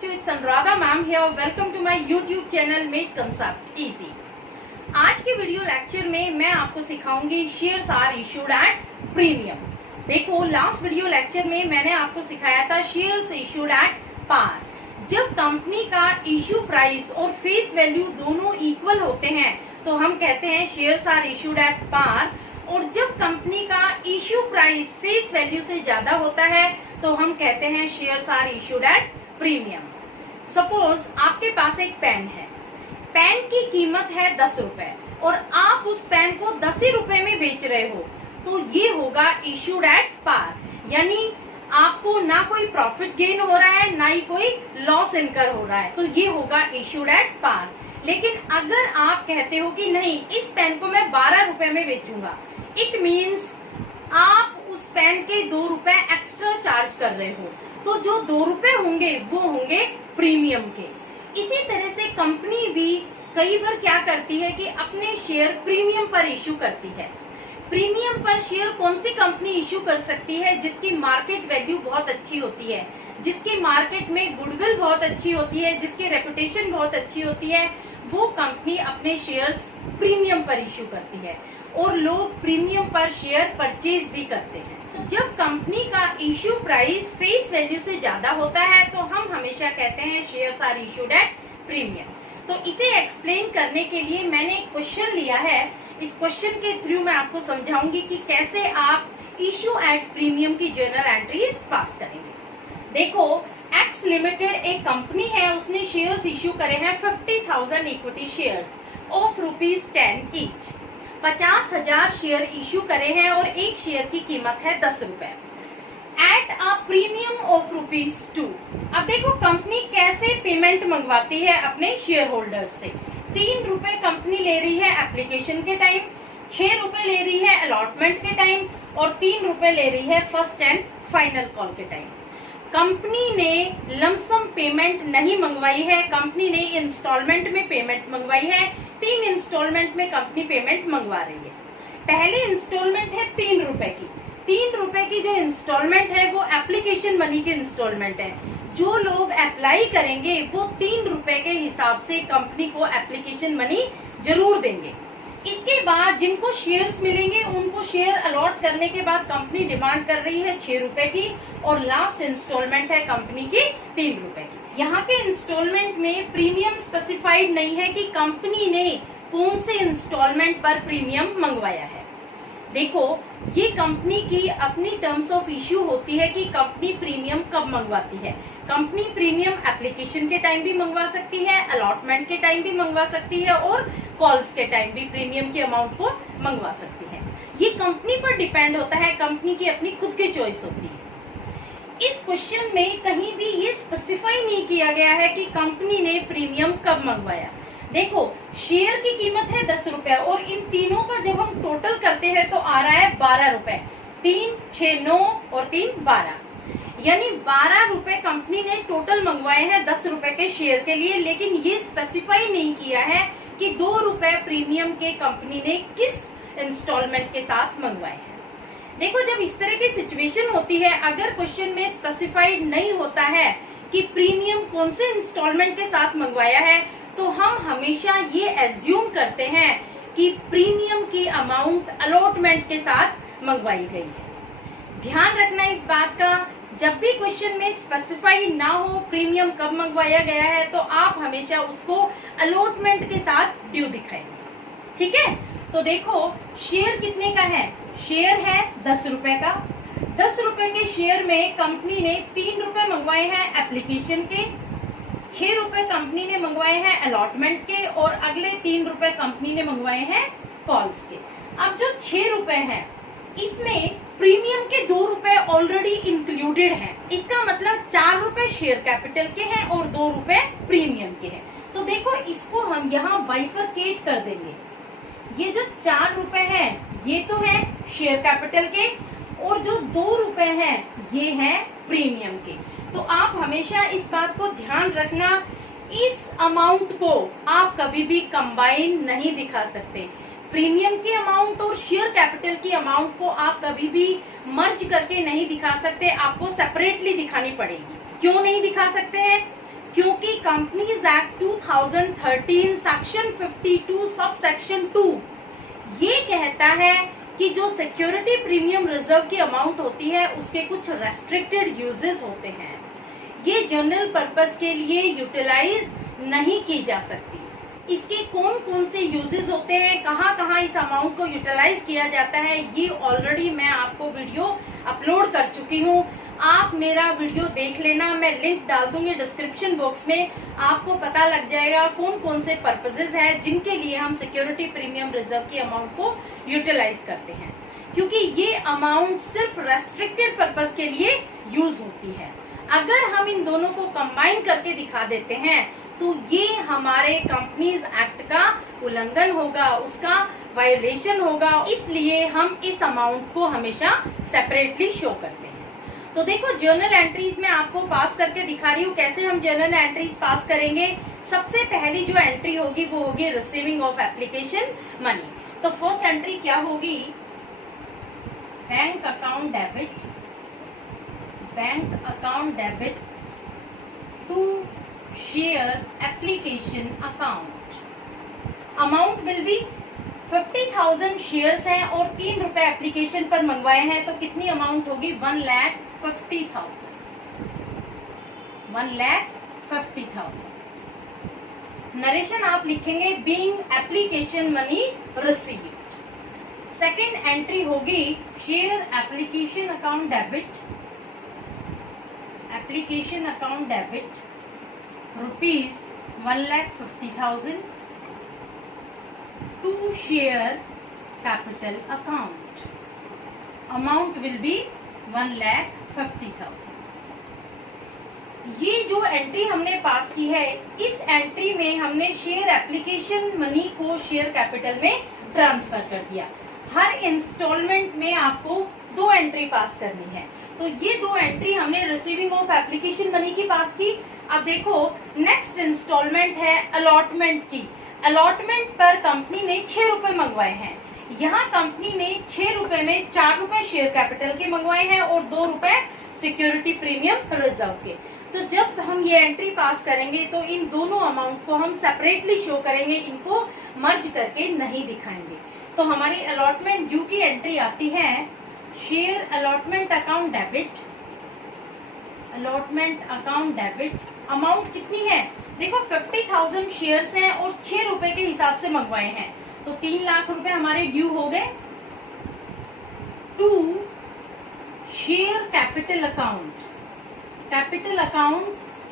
बच्चों, it's Anuradha ma'am here. Welcome to my YouTube channel made concept easy. आज के video lecture में मैं आपको सिखाऊंगी shares are issued at premium. देखो, लास्ट वीडियो लेक्चर में मैंने आपको सिखाया था शेयर्स इशूड एट पार। जब कंपनी का इश्यू प्राइस और फेस वैल्यू दोनों इक्वल होते हैं तो हम कहते हैं shares are issued at par. और जब कंपनी का इश्यू प्राइस फेस वैल्यू से ज्यादा होता है तो हम कहते हैं shares are issued at premium. Suppose आपके पास एक पेन है, पेन की कीमत है 10 रुपए और आप उस पेन को 10 ही रुपए में बेच रहे हो, तो ये होगा इशूड एट पार। यानी आपको ना कोई प्रॉफिट गेन हो रहा है, ना ही कोई लॉस इनकर हो रहा है, तो ये होगा इशूड एट पार। लेकिन अगर आप कहते हो कि नहीं, इस पेन को मैं 12 रुपए में बेचूंगा, इट मीन्स आप उस पेन के 2 रुपए एक्स्ट्रा चार्ज कर रहे हो, तो जो 2 रुपए होंगे वो होंगे प्रीमियम के। इसी तरह से कंपनी भी कई बार क्या करती है कि अपने शेयर प्रीमियम पर इश्यू करती है। प्रीमियम पर शेयर कौन सी कंपनी इश्यू कर सकती है? जिसकी मार्केट वैल्यू बहुत अच्छी होती है, जिसकी मार्केट में गुडविल बहुत अच्छी होती है, जिसकी रेपुटेशन बहुत अच्छी होती है, वो कंपनी अपने शेयर्स प्रीमियम पर इश्यू करती है और लोग प्रीमियम पर शेयर परचेज भी करते हैं। तो जब कंपनी का इश्यू प्राइस फेस वैल्यू से ज्यादा होता है तो हम हमेशा कहते हैं shares are issued at premium. तो इसे एक्सप्लेन करने के लिए मैंने एक क्वेश्चन लिया है। इस क्वेश्चन के थ्रू मैं आपको समझाऊंगी कि कैसे आप इश्यू एट प्रीमियम की जर्नल एंट्रीज पास करेंगे। देखो, एक्स लिमिटेड एक कंपनी है, उसने शेयर्स इश्यू करे हैं 50,000 equity shares of ₹10 each. 50,000 share issue करे हैं और एक शेयर की कीमत है 10 रुपए एट अ प्रीमियम ऑफ ₹2। अब देखो कंपनी कैसे पेमेंट मंगवाती है अपने शेयर होल्डर्स से। 3 रुपए कंपनी ले रही है एप्लीकेशन के टाइम, 6 रुपए ले रही है अलॉटमेंट के टाइम और 3 रुपए ले रही है फर्स्ट एंड फाइनल कॉल के टाइम। कंपनी ने लमसम पेमेंट नहीं मंगवाई है, कंपनी ने इंस्टॉलमेंट में पेमेंट मंगवाई है। 3 इंस्टॉलमेंट में कंपनी पेमेंट मंगवा रही है। पहले इंस्टॉलमेंट है 3 रुपए की। 3 रुपए की जो इंस्टॉलमेंट है वो एप्लीकेशन मनी की इंस्टॉलमेंट है। जो लोग अप्लाई करेंगे वो 3 रुपए के हिसाब से कंपनी को एप्लीकेशन मनी जरूर देंगे। इसके बाद जिनको शेयर्स मिलेंगे उनको शेयर अलॉट करने के बाद कंपनी डिमांड कर रही है 6 रुपए की और लास्ट इंस्टॉलमेंट है कंपनी की 3 रुपए की। यहाँ के इंस्टॉलमेंट में प्रीमियम स्पेसिफाइड नहीं है कि कंपनी ने कौन से इंस्टॉलमेंट पर प्रीमियम मंगवाया है। देखो, ये कंपनी की अपनी टर्म्स ऑफ इश्यू होती है कि कंपनी प्रीमियम कब मंगवाती है। कंपनी प्रीमियम एप्लीकेशन के टाइम भी मंगवा सकती है, अलॉटमेंट के टाइम भी मंगवा सकती है और कॉल्स के टाइम भी प्रीमियम के अमाउंट को मंगवा सकती है। ये कंपनी पर डिपेंड होता है, कंपनी की अपनी खुद की चॉइस होती है। इस क्वेश्चन में कहीं भी ये स्पेसिफाई नहीं किया गया है कि कंपनी ने प्रीमियम कब मंगवाया। देखो, शेयर की कीमत है 10 रुपए और इन तीनों का जब हम टोटल करते हैं तो आ रहा है 12 रुपए। 3, 6, 9 और 3, 12, यानी 12 रुपए कंपनी ने टोटल मंगवाए हैं 10 रुपए के शेयर के लिए। लेकिन ये स्पेसिफाई नहीं किया है कि 2 रुपए प्रीमियम के कंपनी ने किस इंस्टॉलमेंट के साथ मंगवाए हैं। देखो, जब इस तरह की सिचुएशन होती है, अगर क्वेश्चन में स्पेसिफाइड नहीं होता है कि प्रीमियम कौन से इंस्टॉलमेंट के साथ मंगवाया है, तो हम हमेशा ये एज्यूम करते हैं कि प्रीमियम की अमाउंट अलॉटमेंट के साथ मंगवाई गई है। ध्यान रखना इस बात का, जब भी क्वेश्चन में स्पेसिफाई ना हो प्रीमियम कब मंगवाया गया है तो आप हमेशा उसको अलॉटमेंट के साथ ड्यू दिखाएंगे। ठीक है, तो देखो शेयर कितने का है? शेयर है 10 रुपए का। 10 रुपए के शेयर में कंपनी ने 3 रुपए मंगवाए हैं एप्लीकेशन के, 6 रुपए कंपनी ने मंगवाए हैं अलॉटमेंट के और अगले 3 रुपए कंपनी ने मंगवाए हैं कॉल्स के। अब जो 6 रुपए हैं इसमें प्रीमियम के 2 रुपए ऑलरेडी इंक्लूडेड हैं। इसका मतलब 4 रुपए शेयर कैपिटल के हैं और 2 रुपए प्रीमियम के हैं। तो देखो, इसको हम यहाँ बाइफरकेट कर देंगे। ये जो 4 रुपए हैं ये तो है शेयर कैपिटल के और जो 2 रुपए हैं ये हैं प्रीमियम के। तो आप हमेशा इस बात को ध्यान रखना, इस अमाउंट को आप कभी भी कंबाइन नहीं दिखा सकते। प्रीमियम के अमाउंट और शेयर कैपिटल की अमाउंट को आप कभी भी मर्ज करके नहीं दिखा सकते, आपको सेपरेटली दिखानी पड़ेगी। क्यों नहीं दिखा सकते हैं? क्योंकि companies act 2013 section 52 sub section 2 ये कहता है कि जो सिक्योरिटी प्रीमियम रिजर्व की अमाउंट होती है उसके कुछ रेस्ट्रिक्टेड यूजेस होते हैं, ये जनरल पर्पस के लिए यूटिलाइज नहीं की जा सकती। इसके कौन कौन से यूजेस होते हैं, कहाँ कहाँ इस अमाउंट को यूटिलाइज किया जाता है, ये ऑलरेडी मैं आपको वीडियो अपलोड कर चुकी हूँ। आप मेरा वीडियो देख लेना, मैं लिंक डाल दूंगी डिस्क्रिप्शन बॉक्स में, आपको पता लग जाएगा कौन कौन से पर्पसेस हैं जिनके लिए हम सिक्योरिटी प्रीमियम रिजर्व की अमाउंट को यूटिलाइज करते हैं, क्योंकि ये अमाउंट सिर्फ रेस्ट्रिक्टेड पर्पस के लिए यूज होती है। अगर हम इन दोनों को कंबाइन करके दिखा देते हैं तो ये हमारे कंपनीज एक्ट का उल्लंघन होगा, उसका वायोलेशन होगा, इसलिए हम इस अमाउंट को हमेशा सेपरेटली शो करते हैं। तो देखो जर्नल एंट्रीज में आपको पास करके दिखा रही हूँ कैसे हम जर्नल एंट्रीज पास करेंगे। सबसे पहली जो एंट्री होगी वो होगी रिसीविंग ऑफ एप्लीकेशन मनी। तो फर्स्ट एंट्री क्या होगी, bank account debit to share application account. Amount will be 50,000 shares हैं और 3 रुपए एप्लीकेशन पर मंगवाए हैं, तो कितनी अमाउंट होगी, 1,50,000। 1,50,000। नरेशन आप लिखेंगे being application money received. Second entry होगी share application account debit rupees 1,50,000 to share capital account. Amount will be 1,50,000। ये जो एंट्री हमने पास की है, इस एंट्री में हमने शेयर एप्लीकेशन मनी को शेयर कैपिटल में ट्रांसफर कर दिया। हर इंस्टॉलमेंट में आपको 2 एंट्री पास करनी है, तो ये 2 एंट्री हमने रिसीविंग ऑफ एप्लीकेशन मनी की पास की। अब देखो नेक्स्ट इंस्टॉलमेंट है अलॉटमेंट की। अलॉटमेंट पर कंपनी ने 6 रुपए मंगवाए हैं, यहाँ कंपनी ने 6 रुपए में 4 रुपए शेयर कैपिटल के मंगवाए हैं और 2 रुपए सिक्योरिटी प्रीमियम रिजर्व के। तो जब हम ये एंट्री पास करेंगे तो इन दोनों अमाउंट को हम सेपरेटली शो करेंगे, इनको मर्ज करके नहीं दिखाएंगे। तो हमारी अलॉटमेंट ड्यू की एंट्री आती है share allotment account debit. Amount कितनी है, देखो 50,000 शेयर्स हैं और 6 रुपए के हिसाब से मंगवाए हैं, तो 3 लाख रुपए हमारे ड्यू हो गए। To share capital account,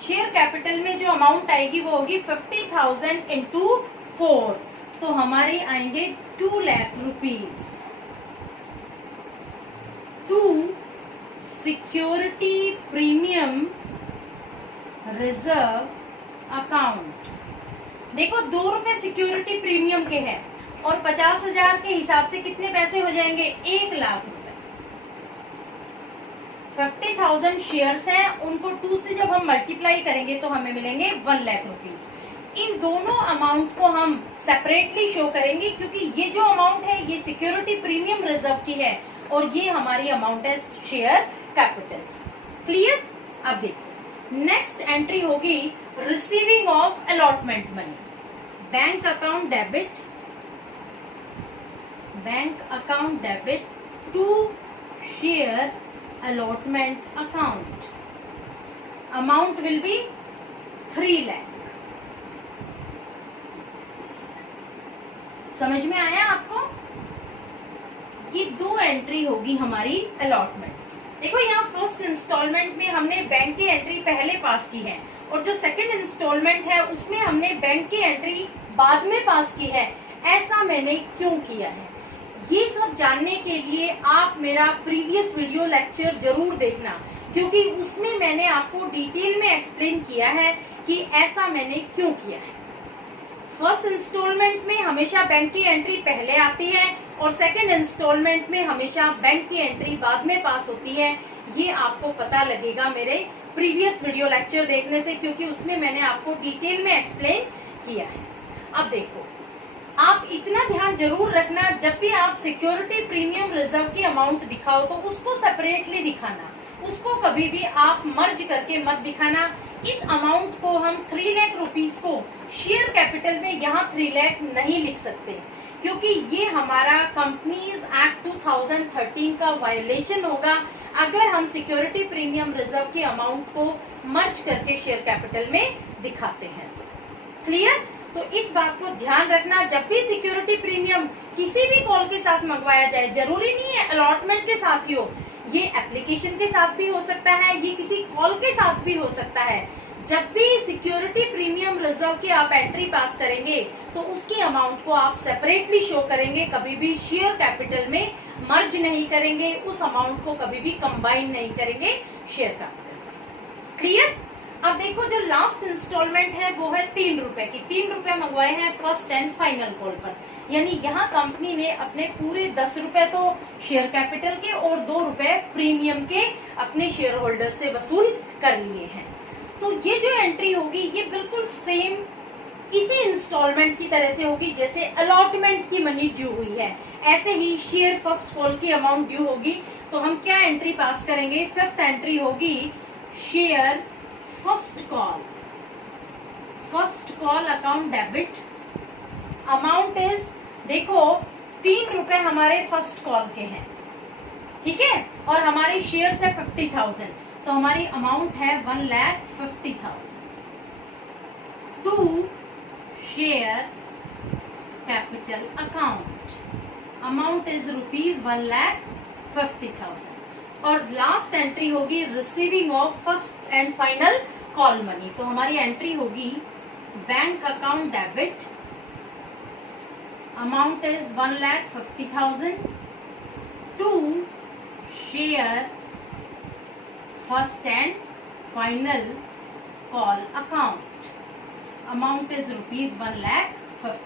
share capital में जो अमाउंट आएगी वो होगी 50,000 इंटू 4, तो हमारे आएंगे 2 lakh rupees. To security premium reserve account, देखो 2 रुपए सिक्योरिटी प्रीमियम के हैं और 50,000 के हिसाब से कितने पैसे हो जाएंगे, 1 लाख रुपए। 50,000 शेयर्स हैं, उनको 2 से जब हम मल्टीप्लाई करेंगे तो हमें मिलेंगे 1 लाख रुपीज। इन दोनों अमाउंट को हम सेपरेटली शो करेंगे, क्योंकि ये जो अमाउंट है ये सिक्योरिटी प्रीमियम रिजर्व की है और ये हमारी अमाउंट है शेयर कैपिटल। क्लियर। अब देखो नेक्स्ट एंट्री होगी receiving of allotment money. Bank account debit to share allotment account. Amount will be 3 lakh. समझ में आया आपको? ये 2 एंट्री होगी हमारी अलॉटमेंट। देखो यहाँ फर्स्ट इंस्टॉलमेंट में हमने बैंक की एंट्री पहले पास की है और जो सेकंड इंस्टॉलमेंट है उसमें हमने बैंक की एंट्री बाद में पास की है। ऐसा मैंने क्यों किया है, ये सब जानने के लिए आप मेरा प्रीवियस वीडियो लेक्चर जरूर देखना, क्योंकि उसमें मैंने आपको डिटेल में एक्सप्लेन किया है कि ऐसा मैंने क्यों किया है। फर्स्ट इंस्टॉलमेंट में हमेशा बैंक की एंट्री पहले आती है और सेकंड इंस्टॉलमेंट में हमेशा बैंक की एंट्री बाद में पास होती है। ये आपको पता लगेगा मेरे प्रीवियस वीडियो लेक्चर देखने से, क्योंकि उसमें मैंने आपको डिटेल में एक्सप्लेन किया है। अब देखो आप इतना ध्यान जरूर रखना, जब भी आप सिक्योरिटी प्रीमियम रिजर्व की अमाउंट दिखाओ तो उसको सेपरेटली दिखाना, उसको कभी भी आप मर्ज करके मत दिखाना। इस अमाउंट को हम 3 लाख रुपीस को शेयर कैपिटल में यहाँ 3 लाख नहीं लिख सकते, क्योंकि ये हमारा कंपनीज एक्ट 2013 का वायोलेशन होगा अगर हम सिक्योरिटी प्रीमियम रिजर्व के अमाउंट को मर्ज करके शेयर कैपिटल में दिखाते हैं। क्लियर? तो इस बात को ध्यान रखना, जब भी सिक्योरिटी प्रीमियम किसी भी कॉल के साथ मंगवाया जाए, जरूरी नहीं है अलॉटमेंट के साथ ही हो, ये एप्लीकेशन के साथ भी हो सकता है, ये किसी कॉल के साथ भी हो सकता है। जब भी सिक्योरिटी प्रीमियम रिजर्व की आप एंट्री पास करेंगे तो उसकी अमाउंट को आप सेपरेटली शो करेंगे, कभी भी शेयर कैपिटल में मर्ज नहीं करेंगे, उस अमाउंट को कभी भी कंबाइन नहीं करेंगे शेयर कैपिटल। क्लियर? अब देखो जो लास्ट इंस्टॉलमेंट है वो है 3 रुपए की। 3 रुपए मंगवाए हैं फर्स्ट एंड फाइनल कॉल पर, यानी यहाँ कंपनी ने अपने पूरे 10 रुपए तो शेयर कैपिटल के और 2 रुपए प्रीमियम के अपने शेयर होल्डर से वसूल कर लिए हैं। तो ये जो एंट्री होगी ये बिल्कुल सेम इसी इंस्टॉलमेंट की तरह से होगी जैसे अलॉटमेंट की मनी ड्यू हुई है, ऐसे ही शेयर फर्स्ट कॉल की अमाउंट ड्यू होगी। तो हम क्या एंट्री पास करेंगे? 5th एंट्री होगी share first call account debit. Amount is, देखो 3 रुपए हमारे फर्स्ट कॉल के हैं, ठीक है, और हमारे शेयर है 50,000, तो हमारी अमाउंट है 1,50,000 to share capital account. Amount is ₹1,50,000 और लास्ट एंट्री होगी receiving of first and final call money. तो हमारी एंट्री होगी bank account debit, amount is 1,50,000 to share first and final call account. Amount is ₹1,50,000।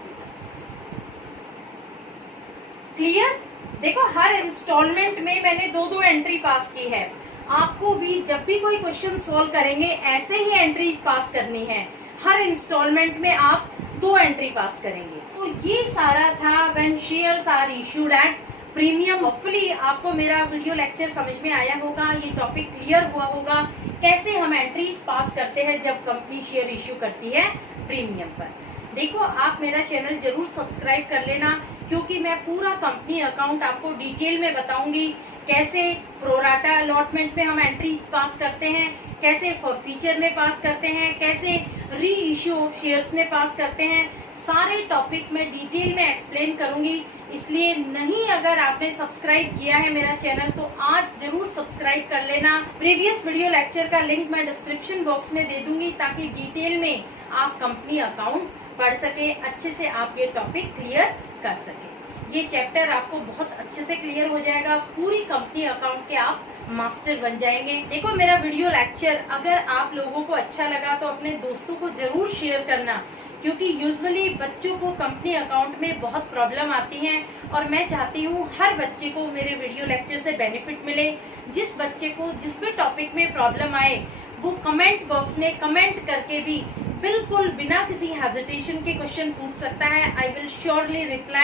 Clear? देखो हर instalment में मैंने 2-2 एंट्री पास की है। आपको भी जब भी कोई क्वेश्चन सॉल्व करेंगे ऐसे ही एंट्रीज पास करनी है। हर इंस्टॉलमेंट में आप 2 एंट्री पास करेंगे। तो ये सारा था when shares are issued at premium. Hopefully आपको मेरा वीडियो लेक्चर समझ में आया होगा, ये टॉपिक क्लियर हुआ होगा कैसे हम एंट्रीज पास करते हैं जब कंपनी शेयर इश्यू करती है प्रीमियम पर। देखो आप मेरा चैनल जरूर सब्सक्राइब कर लेना, क्योंकि मैं पूरा कंपनी अकाउंट आपको डिटेल में बताऊंगी, कैसे प्रोराटा अलॉटमेंट में हम एंट्रीज पास करते हैं, कैसे फॉरफीचर में पास करते हैं, कैसे री इश्यू ऑफ शेयर्स में पास करते हैं। सारे टॉपिक में डिटेल में एक्सप्लेन करूंगी, इसलिए नहीं अगर आपने सब्सक्राइब किया है मेरा चैनल तो आज जरूर सब्सक्राइब कर लेना। प्रीवियस वीडियो लेक्चर का लिंक मैं डिस्क्रिप्शन बॉक्स में दे दूंगी ताकि डिटेल में आप कंपनी अकाउंट पढ़ सके, अच्छे से आप ये टॉपिक क्लियर कर सके। ये चैप्टर आपको बहुत अच्छे से क्लियर हो जाएगा, पूरी कंपनी अकाउंट के आप मास्टर बन जाएंगे। देखो मेरा वीडियो लेक्चर अगर आप लोगों को अच्छा लगा तो अपने दोस्तों को जरूर शेयर करना, क्योंकि यूजुअली बच्चों को कंपनी अकाउंट में बहुत प्रॉब्लम आती हैं और मैं चाहती हूँ हर बच्चे को मेरे वीडियो लेक्चर से बेनिफिट मिले। जिस बच्चे को जिस भी टॉपिक में प्रॉब्लम आए वो कमेंट बॉक्स में कमेंट करके भी बिल्कुल बिना किसी हेजिटेशन के क्वेश्चन पूछ सकता है। I will surely reply.